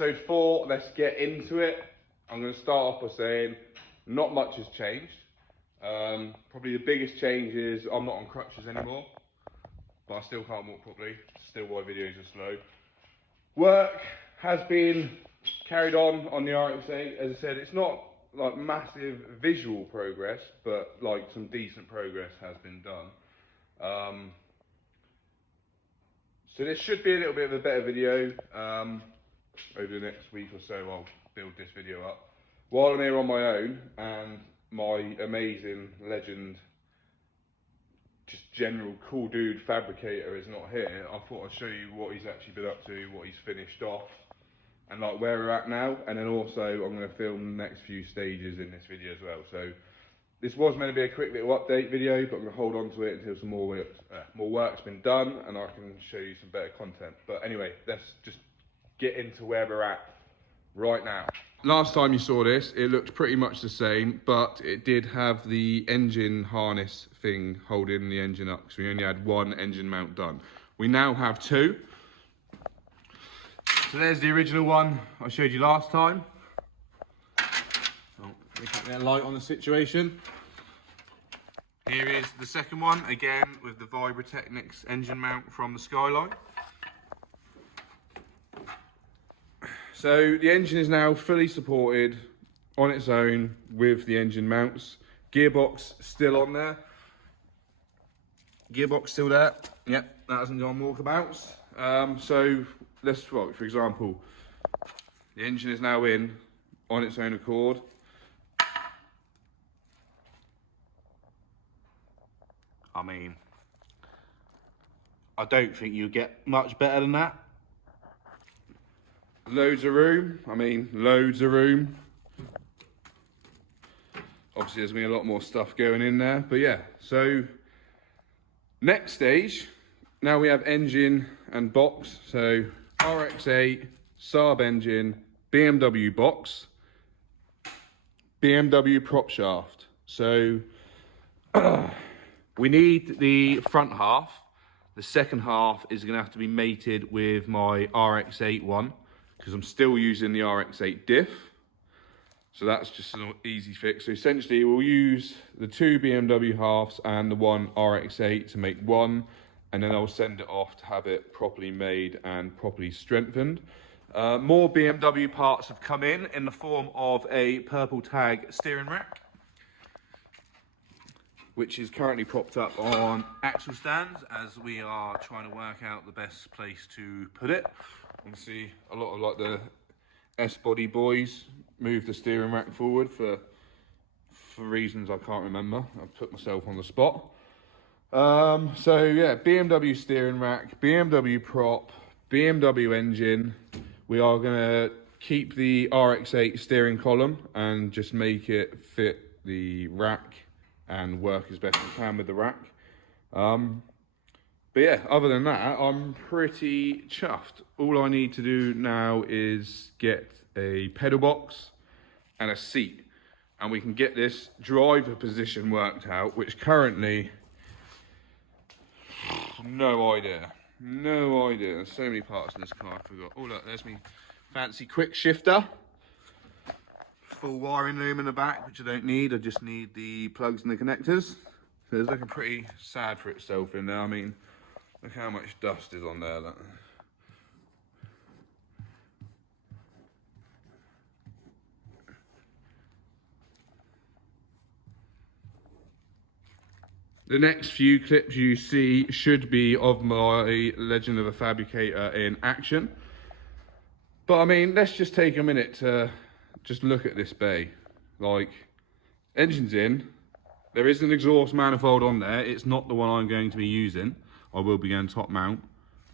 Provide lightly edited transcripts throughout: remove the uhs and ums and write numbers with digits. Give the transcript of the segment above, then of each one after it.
episode 4, let's get into it. I'm going to start off by saying not much has changed. Probably the biggest change is I'm not on crutches anymore, but I still can't walk properly. Still why videos are slow. Work has been carried on the RX8. As I said, it's not like massive visual progress, but like some decent progress has been done. So this should be a little bit of a better video. Over the next week or so I'll build this video up. While I'm here on my own and my amazing legend, just general cool dude fabricator is not here, I thought I'd show you what he's actually been up to, what he's finished off, and like where we're at now. And then also I'm going to film the next few stages in this video as well. So this was meant to be a quick little update video, but I'm going to hold on to it until some more work's been done and I can show you some better content. But anyway, let's just get into where we're at right now. Last time you saw this, it looked pretty much the same, but it did have the engine harness thing holding the engine up, because we only had one engine mount done. We now have 2. So there's the original one I showed you last time. Get that light on the situation. Here is the second one, again with the Vibratechnics engine mount from the Skyline. So the engine is now fully supported on its own with the engine mounts. Gearbox still on there. Gearbox still there. Yep, that hasn't gone walkabouts. So let's, well, for example, the engine is now in on its own accord. I mean, I don't think you get much better than that. Loads of room, I mean, loads of room. Obviously there's been a lot more stuff going in there, but yeah. So, next stage, now we have engine and box. So, RX8, Saab engine, BMW box, BMW prop shaft. So, we need the front half. The second half is going to have to be mated with my RX8 one, because I'm still using the RX8 diff. So that's just an easy fix. So essentially we'll use the 2 BMW halves and the 1 RX8 to make one, and then I'll send it off to have it properly made and properly strengthened. More BMW parts have come in the form of a purple tag steering rack, which is currently propped up on axle stands as we are trying to work out the best place to put it. Obviously, a lot of like the S-body boys move the steering rack forward for reasons I can't remember. I've put myself on the spot. So yeah, BMW steering rack, BMW prop, BMW engine. We are gonna keep the RX8 steering column and just make it fit the rack and work as best we can with the rack. But yeah, other than that, I'm pretty chuffed. All I need to do now is get a pedal box and a seat, and we can get this driver position worked out, which currently, no idea. There's so many parts in this car, I forgot. Oh look, there's me fancy quick shifter. Full wiring loom in the back, which I don't need. I just need the plugs and the connectors. So it's looking pretty sad for itself in there. I mean, look how much dust is on there. Look. The next few clips you see should be of my Legend of a Fabricator in action. But I mean, let's just take a minute to just look at this bay. Like, engine's in. There is an exhaust manifold on there. It's not the one I'm going to be using. I will be going top mount,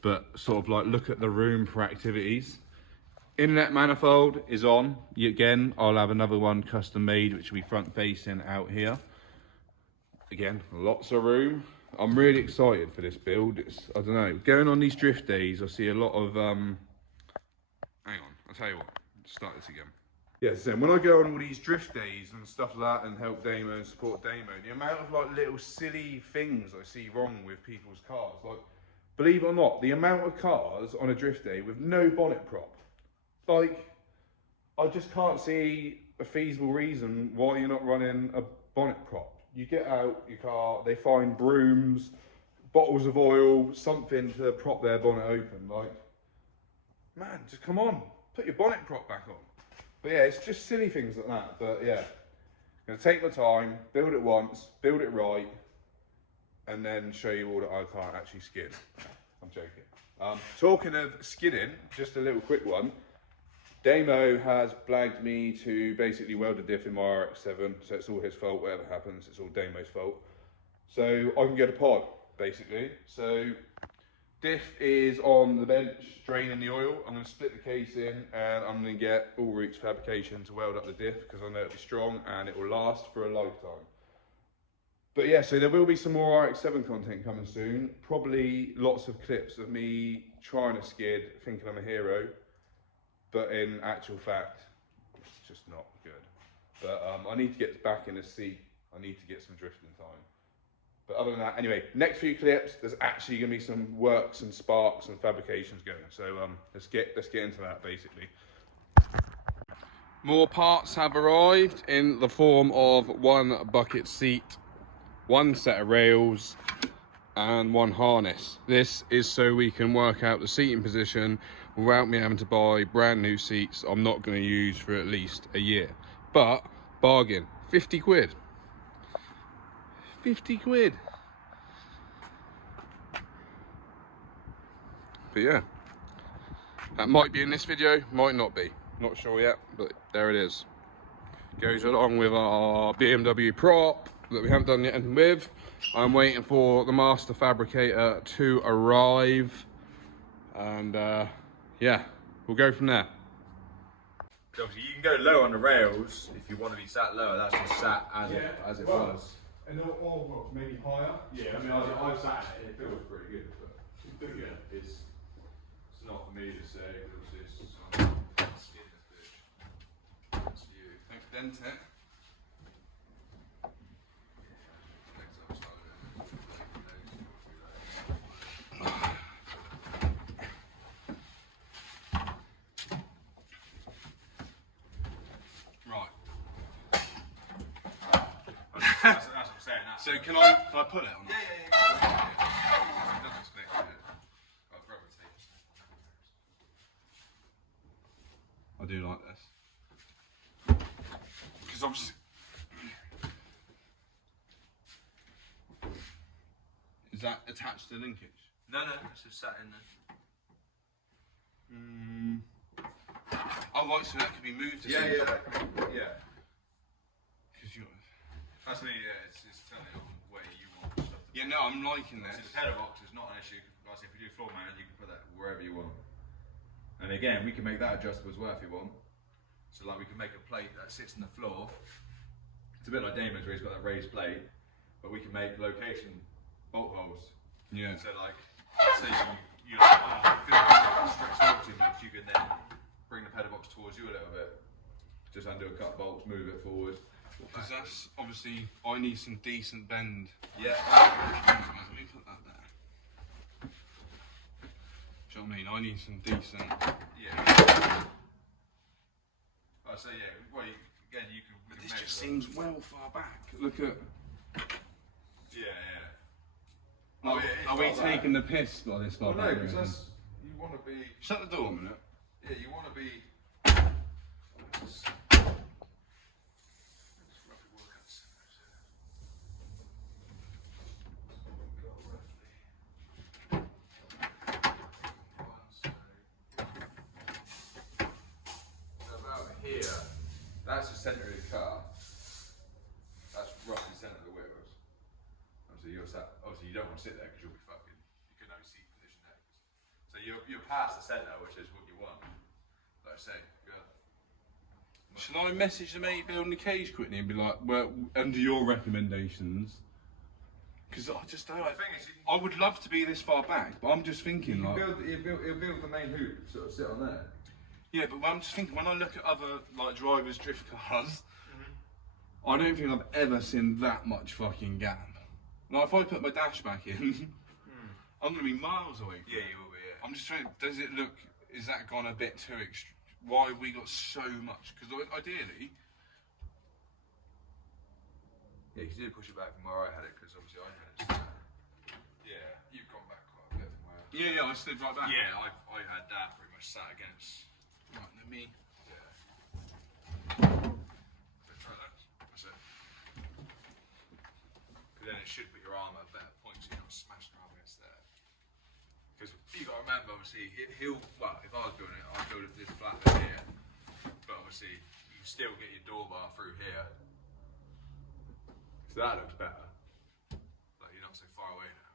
but sort of like look at the room for activities. Inlet manifold is on. Again, I'll have another one custom made, which will be front facing out here. Again, lots of room. I'm really excited for this build. I don't know, going on these drift days, I see a lot of, hang on, I'll tell you what, start this again. Yes, then when I go on all these drift days and stuff like that and help Damo and support Damo, the amount of like little silly things I see wrong with people's cars, like, believe it or not, the amount of cars on a drift day with no bonnet prop. like, I just can't see a feasible reason why you're not running a bonnet prop. You get out your car, they find brooms, bottles of oil, something to prop their bonnet open. Like, man, just come on, put your bonnet prop back on. But yeah, it's just silly things like that. But yeah, gonna take my time, build it once, build it right, and then show you all that I can't actually skid. I'm joking. Talking of skidding, just a little quick one. Damo has blagged me to basically weld a diff in my RX7, so it's all his fault. Whatever happens, it's all Damo's fault. So I can get a pod, basically. So diff is on the bench, draining the oil. I'm going to split the case in, and I'm going to get All Roots Fabrication to weld up the diff, because I know it'll be strong and it will last for a lifetime. But yeah, so there will be some more RX7 content coming soon. Probably lots of clips of me trying to skid, thinking I'm a hero. But in actual fact, it's just not good. But I need to get back in a seat. I need to get some drifting time. But other than that, anyway, next few clips, there's actually going to be some works and sparks and fabrications going. So let's get into that, basically. More parts have arrived in the form of one bucket seat, one set of rails, and one harness. This is so we can work out the seating position without me having to buy brand new seats I'm not going to use for at least a year. But bargain, 50 quid. 50 quid. But yeah, that might be in this video, might not be. Not sure yet, but there it is. Goes along with our BMW prop that we haven't done yet anything with. I'm waiting for the master fabricator to arrive, and yeah, we'll go from there. Obviously, you can go low on the rails if you want to be sat lower. That's just sat as it was. And or maybe higher. Yeah, I mean, I've sat in it. It feels pretty good, but yeah, it's not for me to say. It's skin this bitch. That's you. Thanks, Dent. That's what I'm saying. So can I put it on? Yeah. I do like this. Because obviously... Is that attached to linkage? No, it's just sat in there. Oh, right, so that could be moved to Yeah. That's me, yeah, it's telling you where you want stuff to be. Yeah, no, I'm liking this. The pedal box is not an issue. Like if you do floor mount, you can put that wherever you want. And again, we can make that adjustable as well if you want. So like we can make a plate that sits on the floor. It's a bit like Damon's where he's got that raised plate, but we can make location bolt holes. Yeah. So like, say you like, feel like stretched out too much, you can then bring the pedal box towards you a little bit. Just undo a cut bolts, move it forward. Because that's obviously, I need some decent bend. Yeah. Let me put that there. Do you know what I mean? I need some decent. Yeah. So yeah, well, again, you can. But this just seems well far back. Look at. Yeah. Like, are we taking the piss by this far Well, back? no, because that's. You want to be. Shut the door a minute. Yeah, you want to be. That's the centre of the car. That's roughly the centre of the wheels. Obviously, you don't want to sit there because you'll be fucking. You can only seat position there. So you're past the centre, which is what you want. Like I say, good. Should I message the mate building the cage quickly and be like, well, under your recommendations? Because I just don't. The thing is, I would love to be this far back, but I'm just thinking like. He'll build the main hoop, sort of sit on there. Yeah, but I'm just thinking, when I look at other like drivers' drift cars, I don't think I've ever seen that much fucking gap. Like if I put my dash back in, I'm gonna be miles away. Yeah, you will be. Yeah. I'm just trying. Does it look? Is that gone a bit too why we got so much, because ideally... Yeah, you did push it back from where I had it, because obviously I had it. Yeah, you've gone back quite a bit from where. Yeah, I slid right back. Yeah, I had that pretty much sat against. Right, let me. Yeah. So try that. That's it. Because then it should put your arm at a better point, so you're not smashing your arm against there. Because you got to remember, obviously, he'll. Well, if I was doing it, I'd build it this flat bit here. But obviously, you can still get your door bar through here. So that looks better. Like you're not so far away now.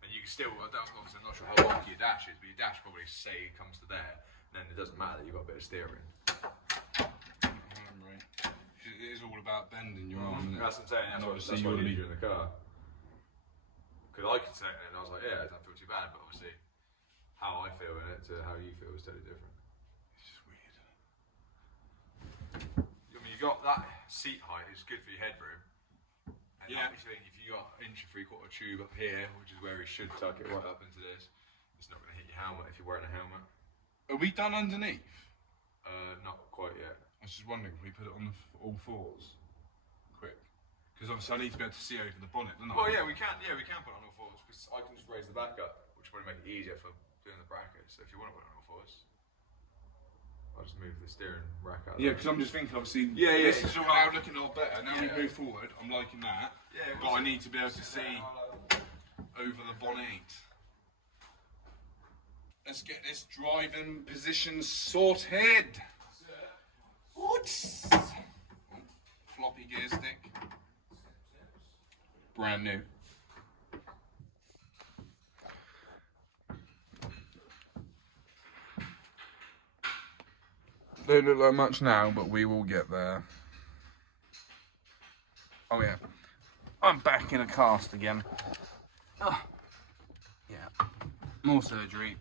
And you can still, obviously I'm not sure how wonky your dash is, but your dash probably say it comes to there, and then it doesn't matter, you've got a bit of steering. It is all about bending your arm. Isn't it? That's what I'm saying, that's what I need you in the car. Because I could say it and I was like, yeah, it doesn't feel too bad, but obviously how I feel in it to how you feel is totally different. It's just weird. I mean, you got that seat height, it's good for your headroom. And yeah. Obviously, if you got an 1 3/4 tube up here, which is where he should tuck it right up into this, it's not going to hit your helmet if you're wearing a helmet. Are we done underneath? Not quite yet. I was just wondering if we put it on all fours, quick, because obviously I need to be able to see over the bonnet, don't I? Well, yeah, we can. Yeah, we can put it on all fours because I can just raise the back up, which will make it easier for doing the bracket. So if you want to put it on all fours, I'll just move the steering rack out. Yeah, because I'm just thinking, obviously, this is all now looking a lot better. Now we move forward, I'm liking that. Yeah, but I need to be able to see over the bonnet. Let's get this driving position sorted. Oops. Floppy gear stick. Brand new. Don't look like much now, but we will get there. Oh yeah. I'm back in a cast again. Oh. Yeah. More surgery.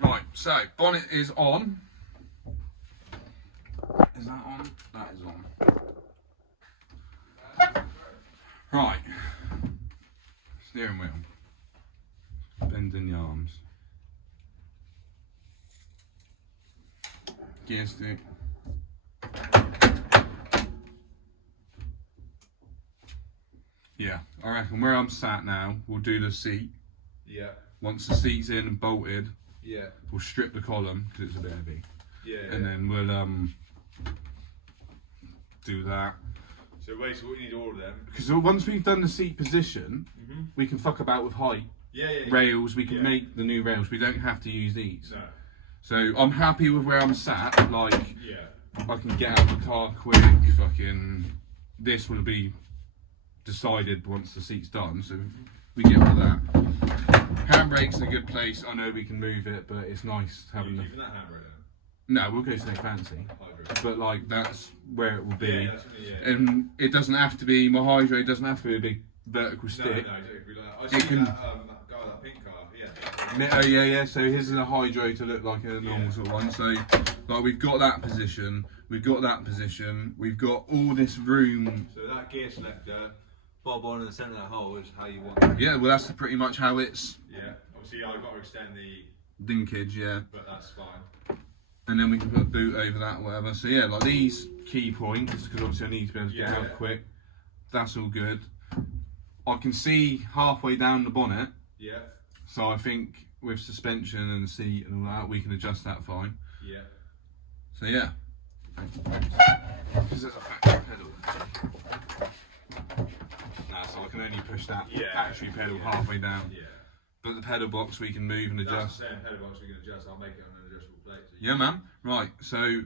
Right, so bonnet is on. Is that on? That is on. Right. Steering wheel. Bending the arms. Gear stick. Yeah, I reckon where I'm sat now, we'll do the seat. Yeah. Once the seat's in and bolted, Yeah. we'll strip the column because it's a bit heavy. Yeah. And then we'll do that. So basically, we need all of them. Because once we've done the seat position, we can fuck about with height. Yeah. Rails, we can make the new rails. We don't have to use these. No. So I'm happy with where I'm sat. Like, Yeah. I can get out of the car quick. Fucking, this will be decided once the seat's done. So we get all that. Handbrake's in a good place. I know we can move it, but it's nice having the. Even that handbrake then? No, we'll go something fancy. Hydro. But like that's where it will be. Yeah, that's really, yeah. And it doesn't have to be my hydro. It doesn't have to be a big vertical stick. No, exactly. I see can- that guy with that pink car. Yeah. Oh yeah. So his is a hydro to look like a normal sort of one. So like we've got that position. We've got that position. We've got all this room. So that gear selector, bob on in the centre of that hole is how you want it. Yeah. Well, that's pretty much how it's Yeah. Obviously, I've got to extend the, linkage. Yeah. but that's fine. And then we can put a boot over that, or whatever. So yeah, like these key points, because obviously I need to be able to get out quick. That's all good. I can see halfway down the bonnet. Yeah. So I think with suspension and the seat and all that, we can adjust that fine. Yeah. So yeah. Because there's a factory pedal. Nah, so I can only push that factory pedal halfway down. Yeah. But the pedal box we can move and That's adjust. the same pedal box we can adjust. I'll make it on an adjustable plate. So Yeah, man. Right. So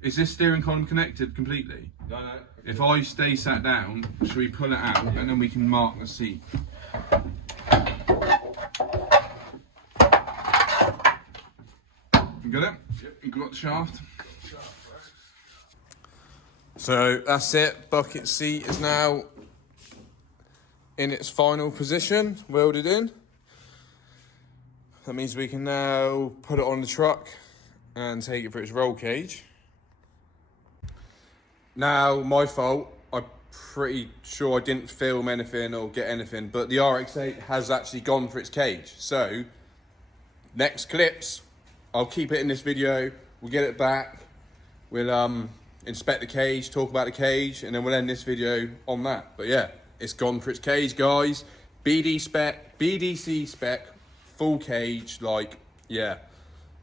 is this steering column connected completely? No. If I stay sat down, should we pull it out and then we can mark the seat? You got it? Yep. You got the shaft? So that's it. Bucket seat is now in its final position, welded in. That means we can now put it on the truck and take it for its roll cage. Now, my fault, I pretty sure I didn't film anything or get anything, but the RX8 has actually gone for its cage. So, next clips, I'll keep it in this video, we'll get it back, we'll inspect the cage, talk about the cage, and then we'll end this video on that. But yeah, it's gone for its cage, guys. BDC spec, full cage, like, yeah.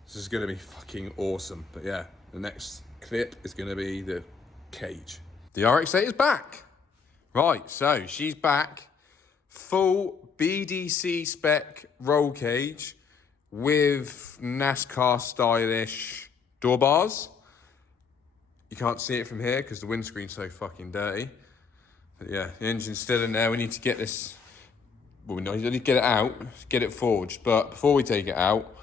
This is gonna be fucking awesome. But yeah, the next clip is gonna be the cage. The RX8 is back. Right, so she's back. Full BDC spec roll cage with NASCAR stylish door bars. You can't see it from here because the windscreen's so fucking dirty. But yeah, the engine's still in there. We need to get this, well, we need to get it out, get it forged. But before we take it out,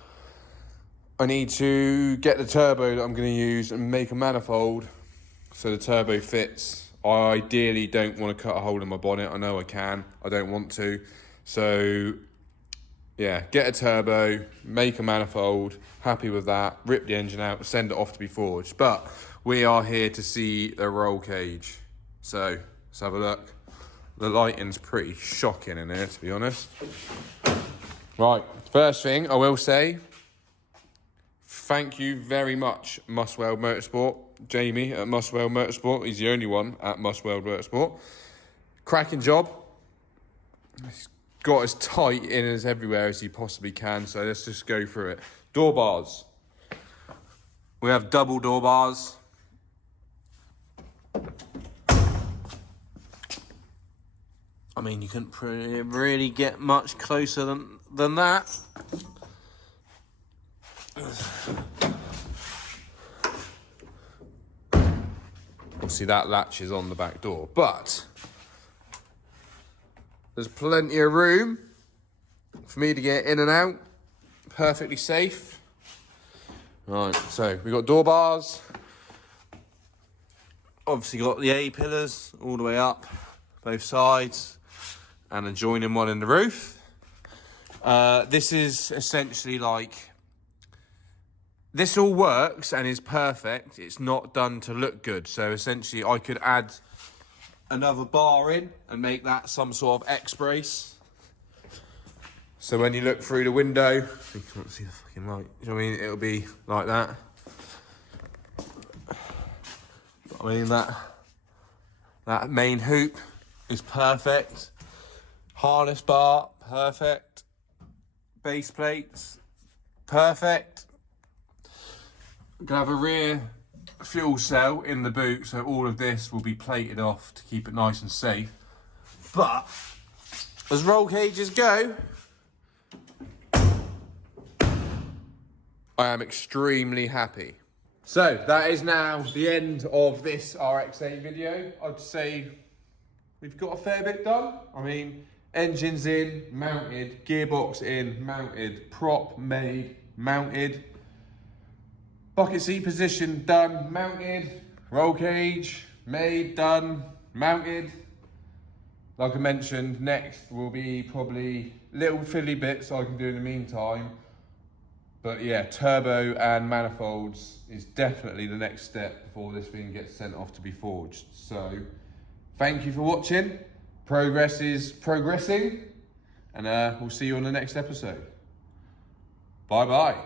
I need to get the turbo that I'm going to use and make a manifold so the turbo fits. I ideally don't want to cut a hole in my bonnet. I know I can. I don't want to. So, yeah, get a turbo, make a manifold, happy with that, rip the engine out, send it off to be forged. But we are here to see the roll cage. So, let's have a look. The lighting's pretty shocking in here, to be honest. Right, first thing I will say, thank you very much, Muswell Motorsport. Jamie at Muswell Motorsport. He's the only one at Muswell Motorsport. Cracking job. He's got as tight in as everywhere as he possibly can. So let's just go through it. Door bars. We have double door bars. I mean, you couldn't really get much closer than that. Obviously that latch is on the back door, but there's plenty of room for me to get in and out, perfectly safe. Right, so we've got door bars, obviously got the A-pillars all the way up, both sides, and a joining one in the roof. This is essentially like, this all works and is perfect. It's not done to look good. So essentially I could add another bar in and make that some sort of X-brace. So when you look through the window, you can't see the fucking light. You know what I mean? It'll be like that. I mean, that main hoop is perfect. Harness bar, perfect. Base plates, perfect. Gonna have a rear fuel cell in the boot, so all of this will be plated off to keep it nice and safe. But as roll cages go, I am extremely happy. So that is now the end of this RX8 video. I'd say we've got a fair bit done. I mean, engine's in, mounted, gearbox in, mounted, prop made, mounted. Bucket seat position done, mounted, roll cage made, done, mounted. Like I mentioned, next will be probably little fiddly bits I can do in the meantime. But yeah, turbo and manifolds is definitely the next step before this thing gets sent off to be forged. So, thank you for watching. Progress is progressing, and we'll see you on the next episode. Bye bye.